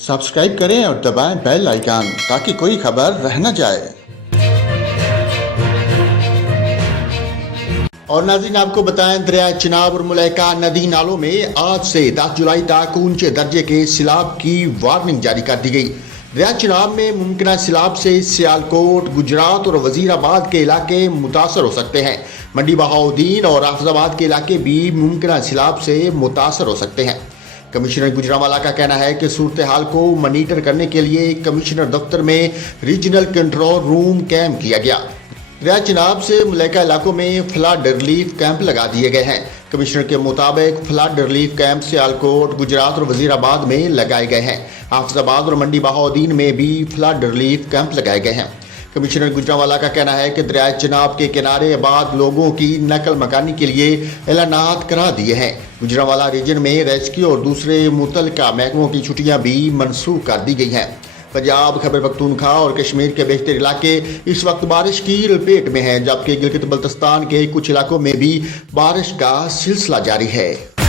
Subscribe करें और दबाएं बेल आइकन ताकि कोई खबर रह न जाए। और नाज़रीन आपको बताएं, दरिया चिनाब और मुलैका नदी नालों में आज से 10 जुलाई तक ऊंचे दर्जे के सैलाब की वार्निंग जारी कर दी गई। दरिया चिनाब में मुमकिन सैलाब से सियालकोट, गुजरात और वजीराबाद के इलाके मुतासर हो सकते हैं। मंडी बहाउद्दीन और हाफिजाबाद के इलाके भी मुमकिन सैलाब से मुतासर हो सकते हैं। कमिश्नर गुजरांवाला का कहना है कि सूरत हाल को मॉनिटर करने के लिए कमिश्नर दफ्तर में रीजनल कंट्रोल रूम कैंप किया गया। दरिया चिनाब से मुलैका इलाकों में फ्लड रिलीफ कैंप लगा दिए गए हैं। कमिश्नर के मुताबिक flood relief camp Sialkot, Gujarat और वजीराबाद में लगाए गए हैं। हाफिजाबाद और मंडी बहाउद्दीन में भी फ्लड रिलीफ कैंप लगाए गए हैं। कमिश्नर गुजरांवाला का कहना है कि दरिया चिनाब के किनारे आबाद लोगों की नकल मकानी के लिए ऐलानात करा दिए हैं। गुजरांवाला रीजन में रेस्क्यू और दूसरे मुतल्लिका महकमों की छुट्टियां भी मनसूख कर दी गई हैं। पंजाब, खैबर पख्तूनख्वा और कश्मीर के बेशतर इलाके इस वक्त बारिश की लपेट में हैं, जबकि गिलगित बल्तिस्तान के कुछ इलाकों में भी बारिश का सिलसिला जारी है।